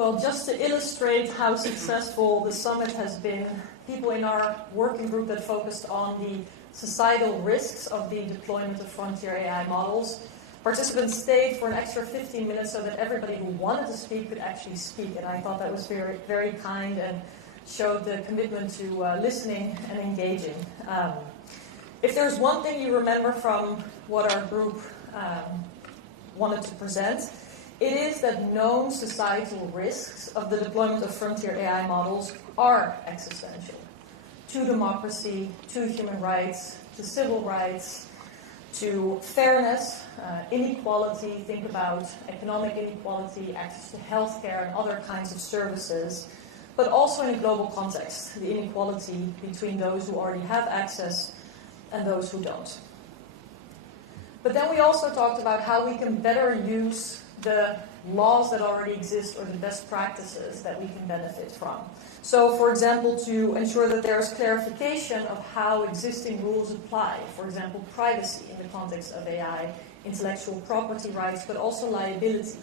Well, just to illustrate how successful the summit has been, people in our working group that focused on the societal risks of the deployment of frontier AI models, participants stayed for an extra 15 minutes so that everybody who wanted to speak could actually speak. And I thought that was very, very kind and showed the commitment to listening and engaging. If there's one thing you remember from what our group wanted to present, it is that known societal risks of the deployment of frontier AI models are existential to democracy, to human rights, to civil rights, to fairness, inequality. Think about economic inequality, access to healthcare and other kinds of services, but also in a global context, the inequality between those who already have access and those who don't. But then we also talked about how we can better use the laws that already exist or the best practices that we can benefit from. So, for example, to ensure that there is clarification of how existing rules apply. For example, privacy in the context of AI, intellectual property rights, but also liability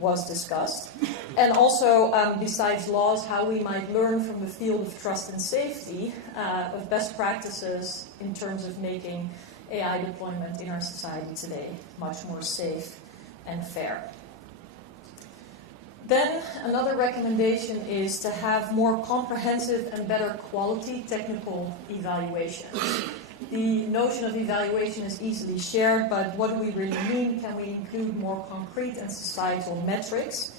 was discussed. And also, besides laws, how we might learn from the field of trust and safety of best practices in terms of making AI deployment in our society today much more safe and fair. Then another recommendation is to have more comprehensive and better quality technical evaluations. The notion of evaluation is easily shared, but what do we really mean? Can we include more concrete and societal metrics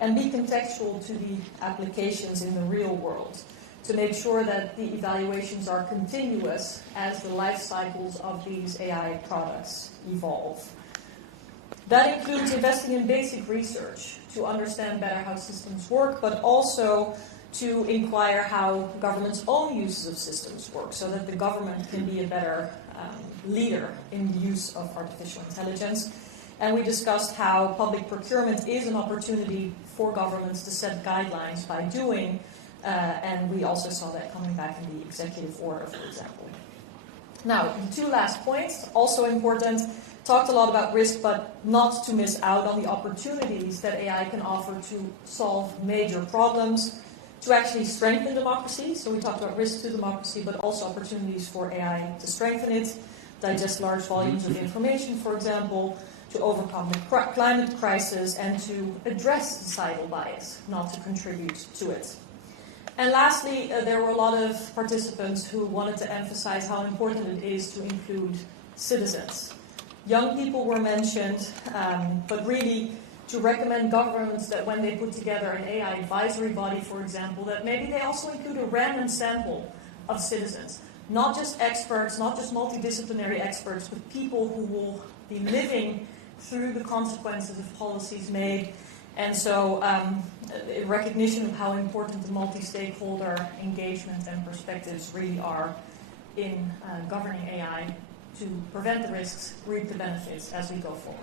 and be contextual to the applications in the real world to make sure that the evaluations are continuous as the life cycles of these AI products evolve? That includes investing in basic research to understand better how systems work, but also to inquire how government's own uses of systems work so that the government can be a better leader in the use of artificial intelligence. And we discussed how public procurement is an opportunity for governments to set guidelines by doing, and we also saw that coming back in the executive order, for example. Now, the two last points, also important. Talked a lot about risk, but not to miss out on the opportunities that AI can offer to solve major problems, to actually strengthen democracy. So we talked about risk to democracy, but also opportunities for AI to strengthen it, digest large volumes of information, for example, to overcome the climate crisis, and to address societal bias, not to contribute to it. And lastly, there were a lot of participants who wanted to emphasize how important it is to include citizens. Young people were mentioned, but really to recommend governments that when they put together an AI advisory body, for example, that maybe they also include a random sample of citizens. Not just experts, not just multidisciplinary experts, but people who will be living through the consequences of policies made. And so in recognition of how important the multi-stakeholder engagement and perspectives really are in governing AI, to prevent the risks, reap the benefits as we go forward.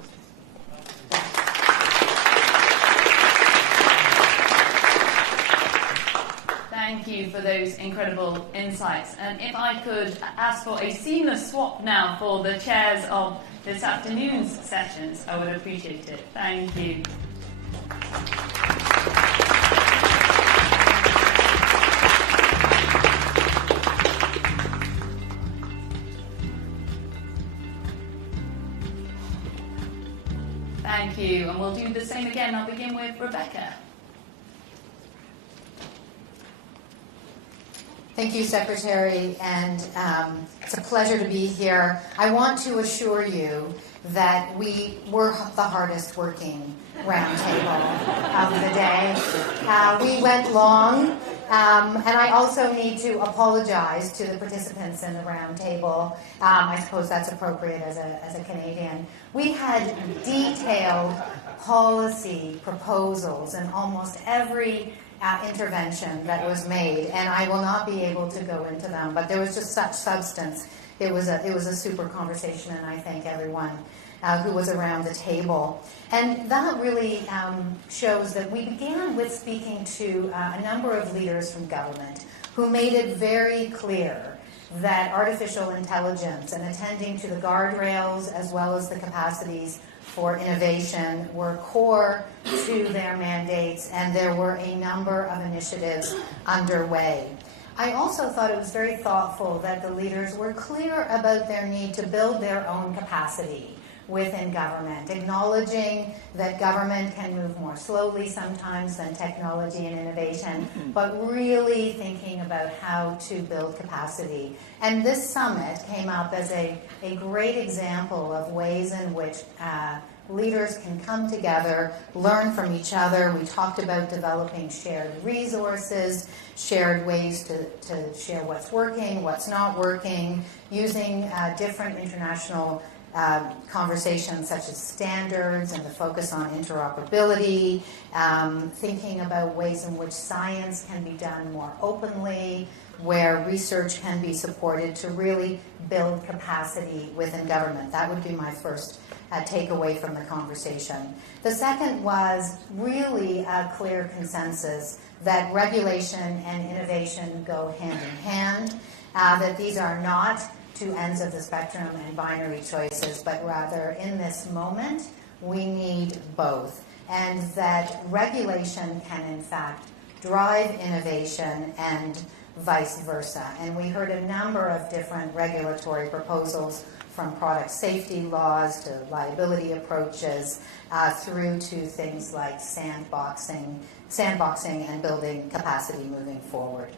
Thank you for those incredible insights. And if I could ask for a seamless swap now for the chairs of this afternoon's sessions, I would appreciate it. Thank you. Thank you, and we'll do the same again. I'll begin with Rebecca. Thank you, Secretary, and it's a pleasure to be here. I want to assure you that we were the hardest working roundtable of the day. We went long, and I also need to apologize to the participants in the roundtable. I suppose that's appropriate as a Canadian. We had detailed policy proposals in almost every intervention that was made, and I will not be able to go into them, but there was just such substance. It was a super conversation, and I thank everyone who was around the table. And that really shows that we began with speaking to a number of leaders from government who made it very clear that artificial intelligence and attending to the guardrails as well as the capacities for innovation were core to their mandates, and there were a number of initiatives underway. I also thought it was very thoughtful that the leaders were clear about their need to build their own capacity within government, acknowledging that government can move more slowly sometimes than technology and innovation, but really thinking about how to build capacity. And this summit came up as a great example of ways in which leaders can come together, learn from each other. We talked about developing shared resources, shared ways to share what's working, what's not working, using different international conversations such as standards and the focus on interoperability, thinking about ways in which science can be done more openly, where research can be supported to really build capacity within government. That would be my first takeaway from the conversation. The second was really a clear consensus that regulation and innovation go hand in hand, that these are not two ends of the spectrum and binary choices, but rather in this moment, we need both. And that regulation can in fact drive innovation and vice versa. And we heard a number of different regulatory proposals, from product safety laws to liability approaches, through to things like sandboxing and building capacity moving forward.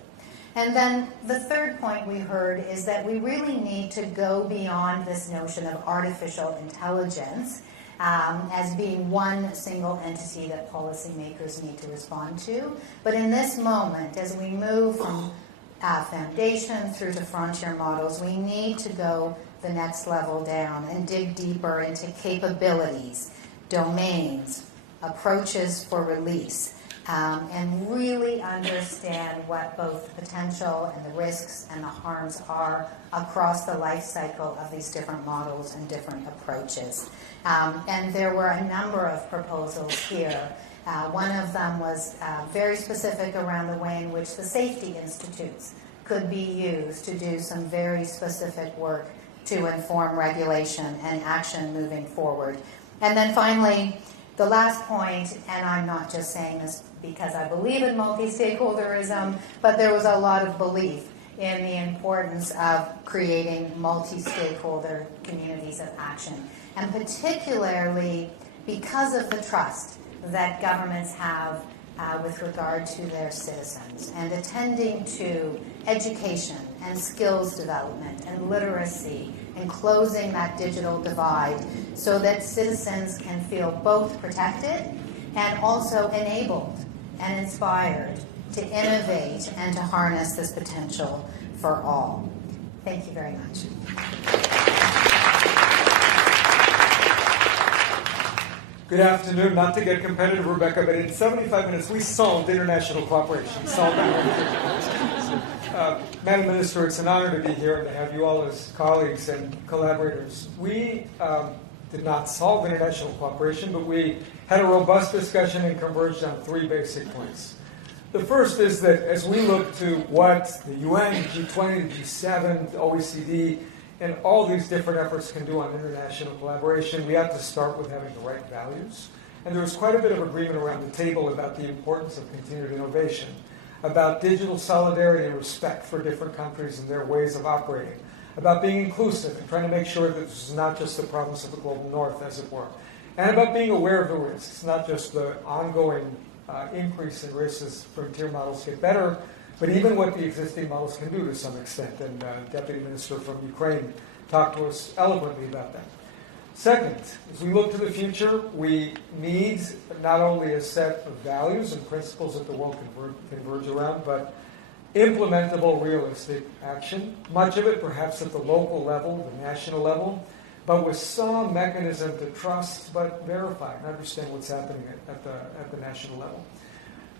And then the third point we heard is that we really need to go beyond this notion of artificial intelligence as being one single entity that policymakers need to respond to. But in this moment, as we move from foundation through to frontier models, we need to go the next level down and dig deeper into capabilities, domains, approaches for release, and really understand what both the potential and the risks and the harms are across the life cycle of these different models and different approaches. And there were a number of proposals here. One of them was very specific around the way in which the safety institutes could be used to do some very specific work to inform regulation and action moving forward. And then finally, the last point, and I'm not just saying this because I believe in multi-stakeholderism, but there was a lot of belief in the importance of creating multi-stakeholder communities of action, and particularly because of the trust that governments have with regard to their citizens, and attending to education and skills development and literacy and closing that digital divide so that citizens can feel both protected and also enabled and inspired to innovate and to harness this potential for all. Thank you very much. Good afternoon. Not to get competitive, Rebecca, but in 75 minutes we solved international cooperation. Madam Minister, it's an honor to be here and to have you all as colleagues and collaborators. We did not solve international cooperation, but we had a robust discussion and converged on three basic points. The first is that as we look to what the UN, G20, G7, the OECD, and all these different efforts can do on international collaboration, we have to start with having the right values. And there was quite a bit of agreement around the table about the importance of continued innovation, about digital solidarity and respect for different countries and their ways of operating, about being inclusive and trying to make sure that this is not just the province of the global north, as it were, and about being aware of the risks, not just the ongoing increase in risks as frontier models get better, but even what the existing models can do to some extent. And Deputy Minister from Ukraine talked to us eloquently about that. Second, as we look to the future, we need not only a set of values and principles that the world converge around, but implementable, realistic action, much of it perhaps at the local level, the national level, but with some mechanism to trust but verify and understand what's happening at the national level.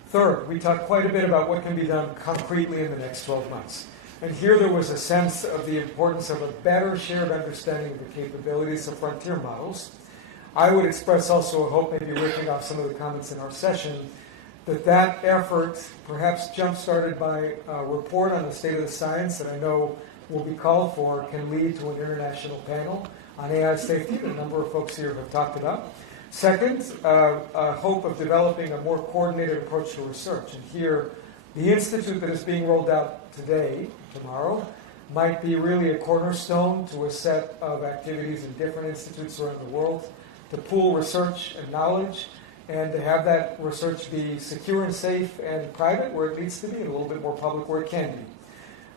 Third, we talked quite a bit about what can be done concretely in the next 12 months. And here there was a sense of the importance of a better shared understanding of the capabilities of frontier models. I would express also a hope, maybe ripping off some of the comments in our session, that effort, perhaps jump-started by a report on the state of the science that I know will be called for can lead to an international panel on AI safety that a number of folks here have talked about. Second, a hope of developing a more coordinated approach to research. And here, the institute that is being rolled out today, tomorrow, might be really a cornerstone to a set of activities in different institutes around the world to pool research and knowledge, and to have that research be secure and safe and private where it needs to be, and a little bit more public where it can be.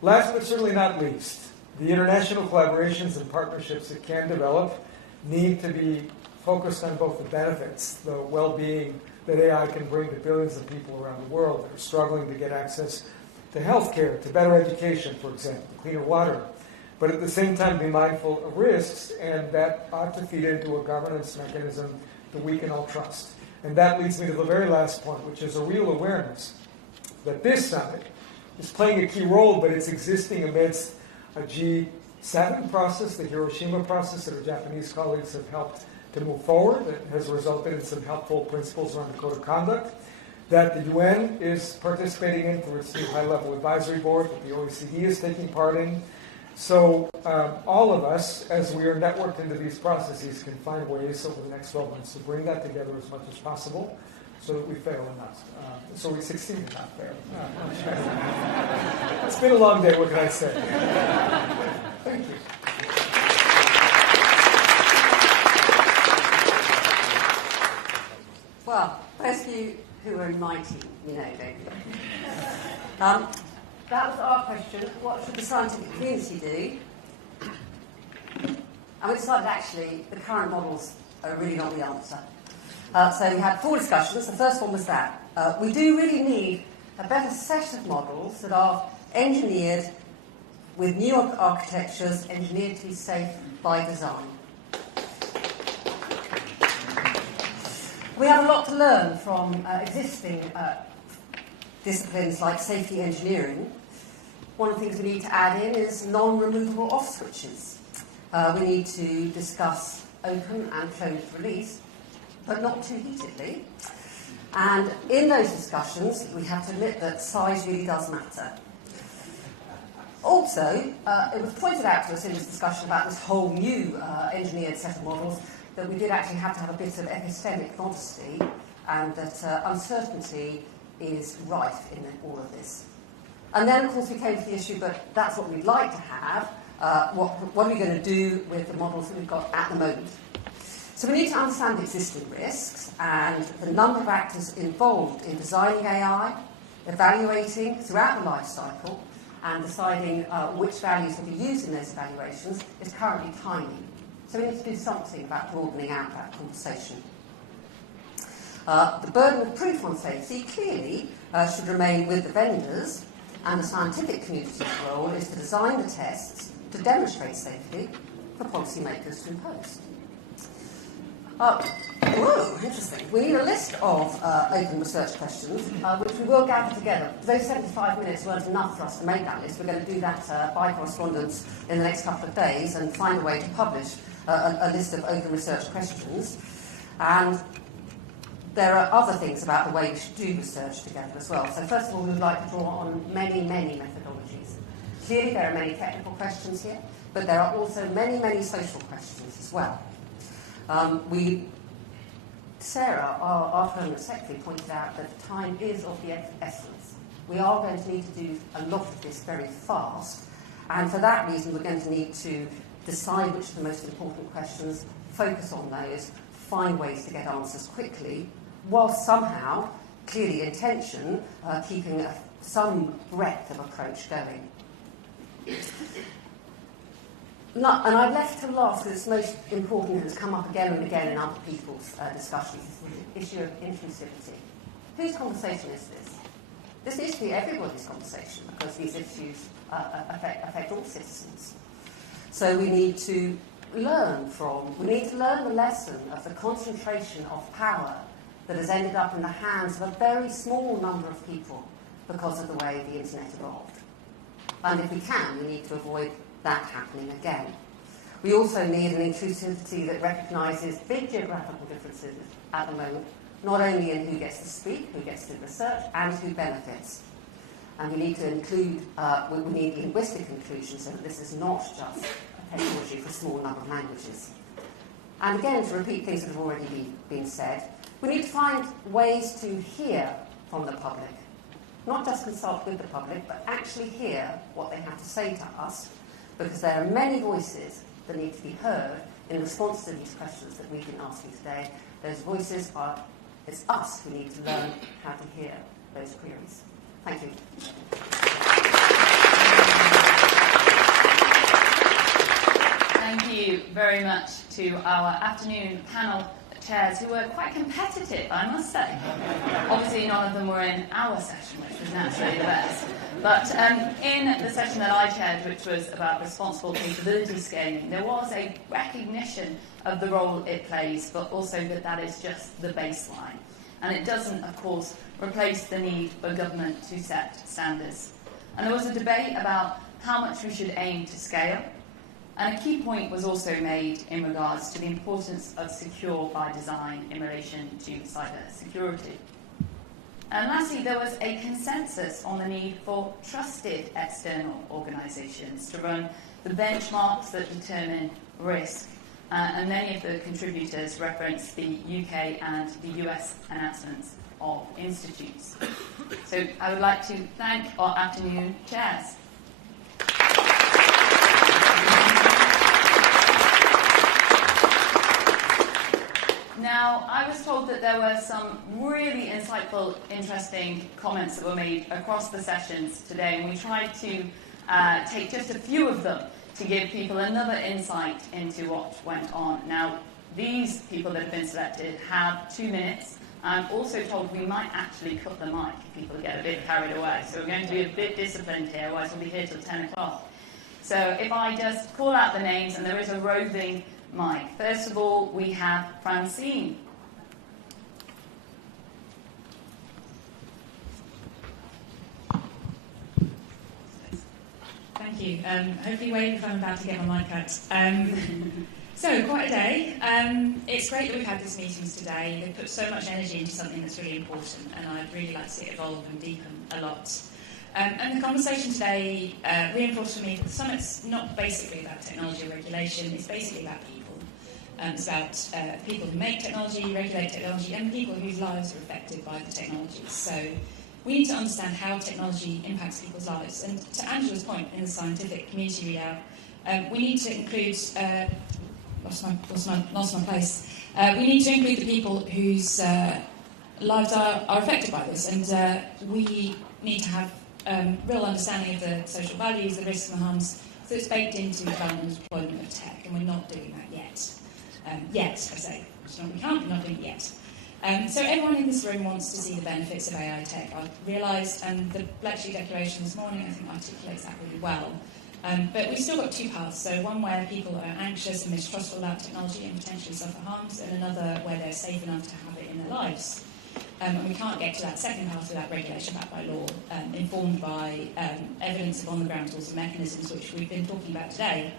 Last but certainly not least, the international collaborations and partnerships that can develop need to be focused on both the benefits, the well-being that AI can bring to billions of people around the world that are struggling to get access to healthcare, to better education, for example, cleaner water, but at the same time be mindful of risks, and that ought to feed into a governance mechanism that we can all trust. And that leads me to the very last point, which is a real awareness that this summit is playing a key role, but it's existing amidst a G7 process, the Hiroshima process that our Japanese colleagues have helped to move forward, that has resulted in some helpful principles around the code of conduct, that the UN is participating in through its new high-level advisory board, that the OECD is taking part in. So all of us, as we are networked into these processes, can find ways over the next 12 months to bring that together as much as possible so that we fail and not. So we succeed and not fail. It's been a long day, what can I say? Thank you. Well, those of you who are in my team, you know, don't you? That was our question. What should the scientific community do? And we decided actually the current models are really not the answer. So we had 4 discussions. The first one was that. We do really need a better set of models that are engineered with new architectures, engineered to be safe by design. We have a lot to learn from existing disciplines like safety engineering. One of the things we need to add in is non-removable off switches. We need to discuss open and closed release, but not too heatedly. And in those discussions, we have to admit that size really does matter. Also, it was pointed out to us in this discussion about this whole new engineered set of models that we did actually have to have a bit of epistemic modesty, and that uncertainty is rife in all of this. And then, of course, we came to the issue, but that's what we'd like to have. What are we going to do with the models that we've got at the moment? So we need to understand the existing risks and the number of actors involved in designing AI, evaluating throughout the life cycle, and deciding which values will be used in those evaluations is currently tiny. So we need to do something about broadening out that conversation. The burden of proof on safety clearly should remain with the vendors, and the scientific community's role is to design the tests to demonstrate safety for policymakers to impose. Interesting. We need a list of open research questions, which we will gather together. Those 75 minutes weren't enough for us to make that list. We're going to do that by correspondence in the next couple of days and find a way to publish a list of open research questions. And there are other things about the way we should do research together as well. So first of all, we would like to draw on many, many methodologies. Clearly there are many technical questions here, but there are also many, many social questions as well. Sarah, our permanent secretary, pointed out that time is of the essence. We are going to need to do a lot of this very fast, and for that reason we're going to need to decide which are the most important questions, focus on those, find ways to get answers quickly, while somehow, clearly in tension, keeping some breadth of approach going. And I've left to last, because it's most important, and it's come up again and again in other people's discussions, the issue of inclusivity. Whose conversation is this? This needs to be everybody's conversation, because these issues affect all citizens. So we need to learn the lesson of the concentration of power that has ended up in the hands of a very small number of people because of the way the internet evolved. And if we can, we need to avoid that happening again. We also need an inclusivity that recognises big geographical differences at the moment, not only in who gets to speak, who gets to research, and who benefits. And we need to include, we need linguistic inclusion so that this is not just a technology for a small number of languages. And again, to repeat things that have already been said, we need to find ways to hear from the public. Not just consult with the public, but actually hear what they have to say to us, because there are many voices that need to be heard in response to these questions that we've been asking today. Those voices are, it's us who need to learn how to hear those queries. Thank you. Thank you very much to our afternoon panel chairs, who were quite competitive, I must say. Obviously, none of them were in our session, which was naturally the best. But in the session that I chaired, which was about responsible capability scaling, there was a recognition of the role it plays, but also that that is just the baseline. And it doesn't, of course, replace the need for government to set standards. And there was a debate about how much we should aim to scale. And a key point was also made in regards to the importance of secure by design in relation to cyber security. And lastly, there was a consensus on the need for trusted external organisations to run the benchmarks that determine risk. And many of the contributors referenced the UK and the US announcements of institutes. So I would like to thank our afternoon chairs. Now, I was told that there were some really insightful, interesting comments that were made across the sessions today, and we tried to take just a few of them to give people another insight into what went on. Now, these people that have been selected have 2 minutes. I'm also told we might actually cut the mic if people get a bit carried away, so we're going to be a bit disciplined here, otherwise we'll be here till 10 o'clock. So if I just call out the names, and there is a roving mic. First of all, we have Francine. Thank you. Hopefully wave if I'm about to get my mic cut. So, quite a day. It's great that we've had these meetings today. They've put so much energy into something that's really important, and I'd really like to see it evolve and deepen a lot. And the conversation today reinforced for me that the summit's not basically about technology or regulation, it's basically about people. It's about people who make technology, regulate technology, and people whose lives are affected by the technologies. So we need to understand how technology impacts people's lives. And to Angela's point in the scientific community readout, we need to include, lost my place. We need to include the people whose lives are affected by this, and we need to have real understanding of the social values, the risks and the harms, so it's baked into development and deployment of tech, and we're not doing that yet. I say. It's not, we can't, we're not doing it yet. So everyone in this room wants to see the benefits of AI tech. I've realised, and the Bletchley Declaration this morning, I think, articulates that really well. But we've still got two paths. So one where people are anxious and mistrustful about technology and potentially suffer harms, and another where they're safe enough to have it in their lives. And we can't get to that second path without regulation backed by law, informed by evidence of on-the-ground tools and mechanisms, which we've been talking about today.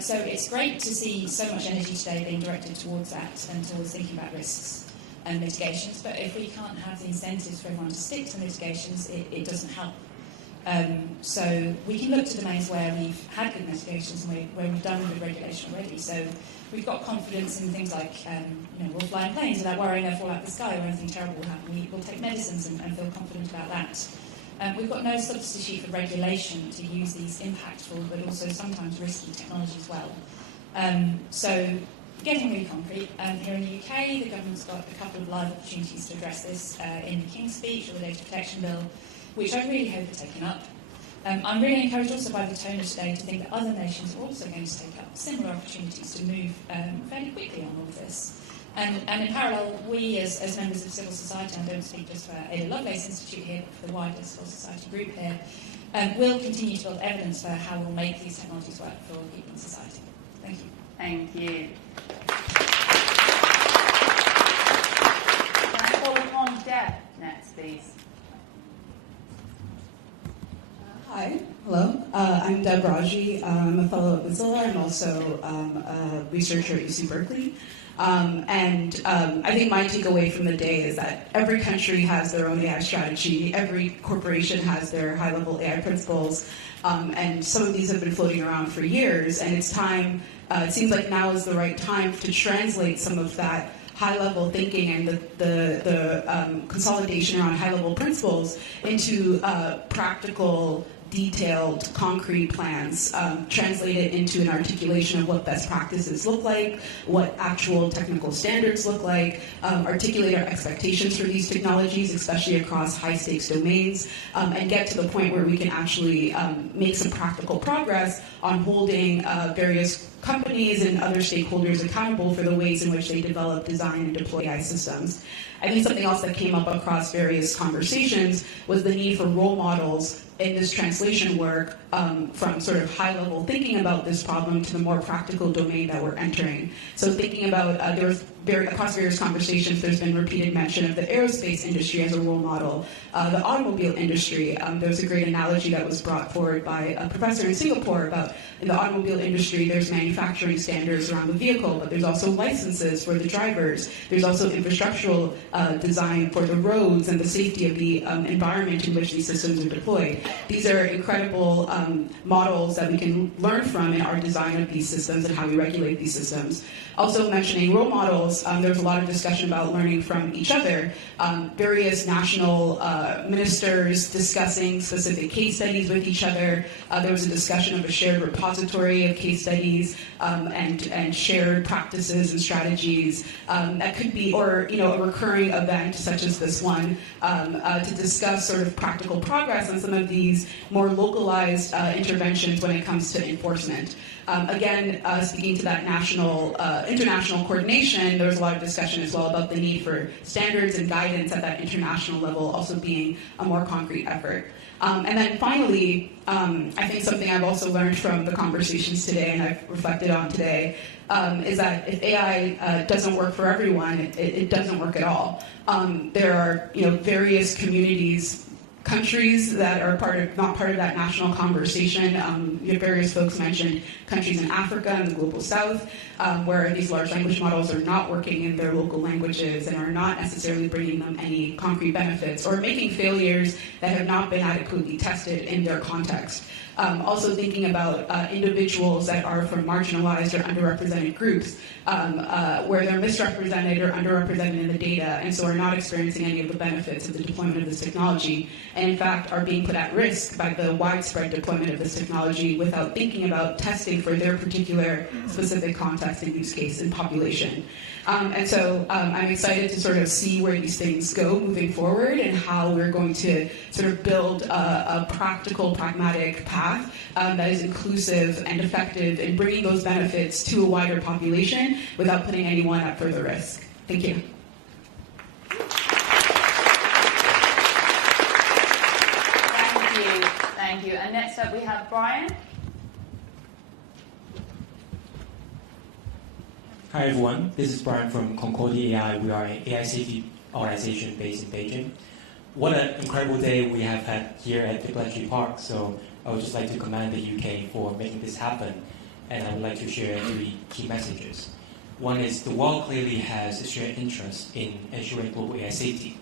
So it's great to see so much energy today being directed towards that and towards thinking about risks and mitigations. But if we can't have the incentives for everyone to stick to mitigations, it doesn't help. So we can look to domains where we've had good mitigations and where we've done good regulation already. So we've got confidence in things like, we'll fly in planes without worrying they'll fall out of the sky or anything terrible will happen. We'll take medicines and feel confident about that. We've got no substitute for regulation to use these impactful but also sometimes risky technologies well. So getting really concrete, here in the UK, the government's got a couple of live opportunities to address this in the King's Speech or the Data Protection Bill, which I really hope are taken up. I'm really encouraged also by the tone of today to think that other nations are also going to take up similar opportunities to move fairly quickly on all of this. And in parallel, we as members of civil society, and I don't speak just for Ada Lovelace Institute here, but for the wider civil society group here, will continue to build evidence for how we'll make these technologies work for all people in society. Thank you. Thank you. Can I call upon Deb next, please? Hi, hello. I'm I'm Deb Raji. I'm a fellow at Mozilla. I'm also a researcher at UC Berkeley. I think my takeaway from the day is that every country has their own AI strategy. Every corporation has their high-level AI principles. And some of these have been floating around for years. And it's time, it seems like now is the right time to translate some of that high-level thinking and the consolidation around high-level principles into practical, detailed, concrete plans, translate it into an articulation of what best practices look like, what actual technical standards look like, articulate our expectations for these technologies, especially across high-stakes domains, and get to the point where we can actually make some practical progress on holding various companies and other stakeholders accountable for the ways in which they develop, design, and deploy AI systems. I think something else that came up across various conversations was the need for role models in this translation work from sort of high-level thinking about this problem to the more practical domain that we're entering. So thinking about, across various conversations, there's been repeated mention of the aerospace industry as a role model, the automobile industry. There was a great analogy that was brought forward by a professor in Singapore about in the automobile industry, there's manufacturing standards around the vehicle, but there's also licenses for the drivers. There's also infrastructural design for the roads and the safety of the environment in which these systems are deployed. These are incredible models that we can learn from in our design of these systems and how we regulate these systems. Also mentioning role models, there's a lot of discussion about learning from each other. Various national ministers discussing specific case studies with each other. There was a discussion of a shared repository of case studies and shared practices and strategies that could be, or a recurring event such as this one, to discuss sort of practical progress on some of these more localized interventions when it comes to enforcement. Again, speaking to that international coordination, there was a lot of discussion as well about the need for standards and guidance at that international level also being a more concrete effort. And then finally, I think something I've also learned from the conversations today and I've reflected on today is that if AI doesn't work for everyone, it doesn't work at all. There are various communities, countries that are not part of that national conversation. Various folks mentioned countries in Africa and the global south, where these large language models are not working in their local languages and are not necessarily bringing them any concrete benefits, or making failures that have not been adequately tested in their context. Also thinking about individuals that are from marginalized or underrepresented groups, where they're misrepresented or underrepresented in the data, and so are not experiencing any of the benefits of the deployment of this technology, and in fact are being put at risk by the widespread deployment of this technology without thinking about testing for their particular specific context and use case and population. And so I'm excited to sort of see where these things go moving forward and how we're going to sort of build a practical, pragmatic path that is inclusive and effective in bringing those benefits to a wider population without putting anyone at further risk. Thank you. Thank you. And next up we have Brian. Hi everyone, this is Brian from Concordia AI. We are an AI safety organization based in Beijing. What an incredible day we have had here at the Bletchley Park, so I would just like to commend the UK for making this happen, and I would like to share 3 key messages. One is the world clearly has a shared interest in ensuring global AI safety.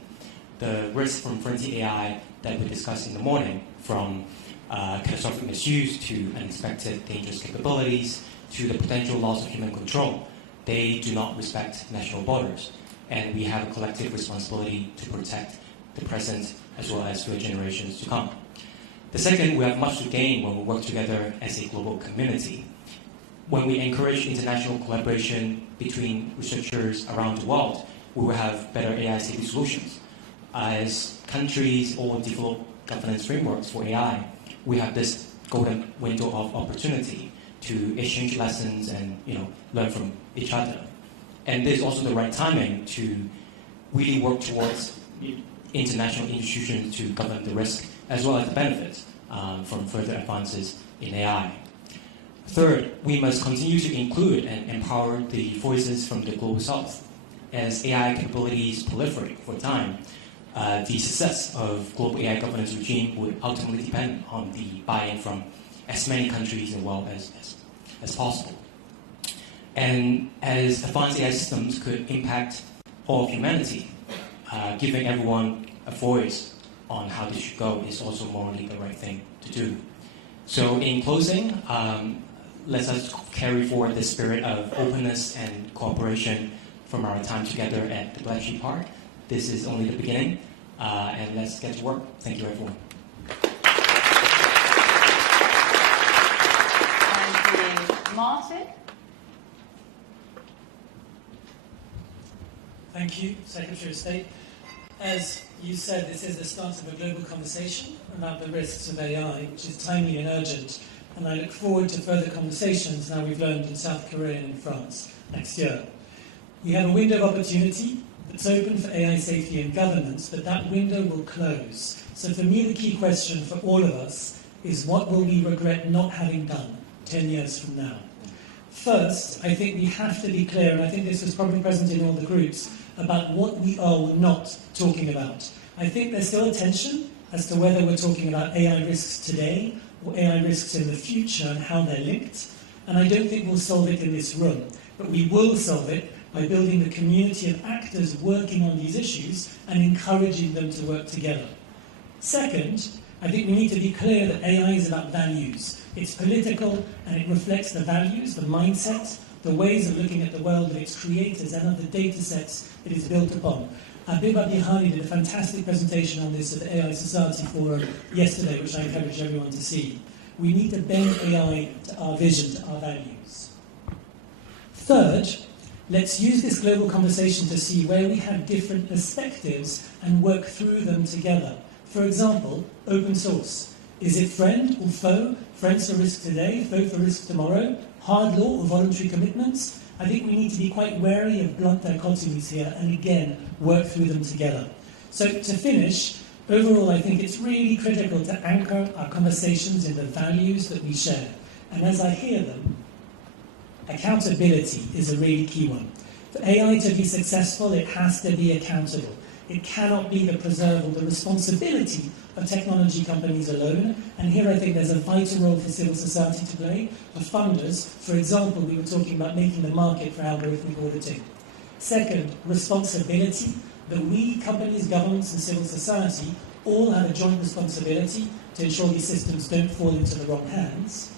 The risk from frontier AI that we discussed in the morning, from catastrophic misuse to unexpected dangerous capabilities to the potential loss of human control, they do not respect national borders, and we have a collective responsibility to protect the present as well as future generations to come. The second, we have much to gain when we work together as a global community. When we encourage international collaboration between researchers around the world, we will have better AI safety solutions. As countries all develop governance frameworks for AI, we have this golden window of opportunity to exchange lessons and learn from each other. And this is also the right timing to really work towards international institutions to govern the risk as well as the benefits from further advances in AI. Third, we must continue to include and empower the voices from the global south. As AI capabilities proliferate for time, the success of global AI governance regime would ultimately depend on the buy-in from as many countries in the world as possible. And as advanced AI systems could impact all of humanity, giving everyone a voice on how this should go is also morally the right thing to do. So in closing, let us carry forward the spirit of openness and cooperation from our time together at the Bletchley Park. This is only the beginning, and let's get to work. Thank you, everyone. Thank you. Martin? Thank you, Secretary of State. As you said, this is the start of a global conversation about the risks of AI, which is timely and urgent, and I look forward to further conversations now we've learned in South Korea and in France next year. We have a window of opportunity that's open for AI safety and governance, but that window will close. So for me, the key question for all of us is, what will we regret not having done 10 years from now? First, I think we have to be clear, and I think this was probably present in all the groups, about what we are or not talking about. I think there's still a tension as to whether we're talking about AI risks today or AI risks in the future and how they're linked. And I don't think we'll solve it in this room, but we will solve it by building the community of actors working on these issues and encouraging them to work together. Second, I think we need to be clear that AI is about values. It's political and it reflects the values, the mindset, the ways of looking at the world of its creators and of the data sets it is built upon. Abiba Bihani did a fantastic presentation on this at the AI Society Forum yesterday, which I encourage everyone to see. We need to bend AI to our vision, to our values. Third, let's use this global conversation to see where we have different perspectives and work through them together. For example, open source. Is it friend or foe? Friends for risk today, foe for risk tomorrow? Hard law or voluntary commitments? I think we need to be quite wary of blunt dichotomies here and again work through them together. So to finish, overall I think it's really critical to anchor our conversations in the values that we share. And as I hear them, accountability is a really key one. For AI to be successful, it has to be accountable. It cannot be the preserve or the responsibility of technology companies alone. And here I think there's a vital role for civil society to play, for funders. For example, we were talking about making the market for algorithmic auditing. Second, responsibility, that we, companies, governments and civil society, all have a joint responsibility to ensure these systems don't fall into the wrong hands.